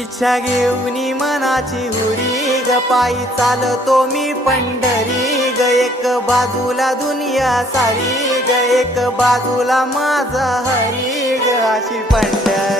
इच्छा घेऊनी मनाची हुरी ग पायी चालतो मी पंढरी ग एक बाजूला दुनिया सारी ग एक बाजूला माझा हरी ग अशी पंढरी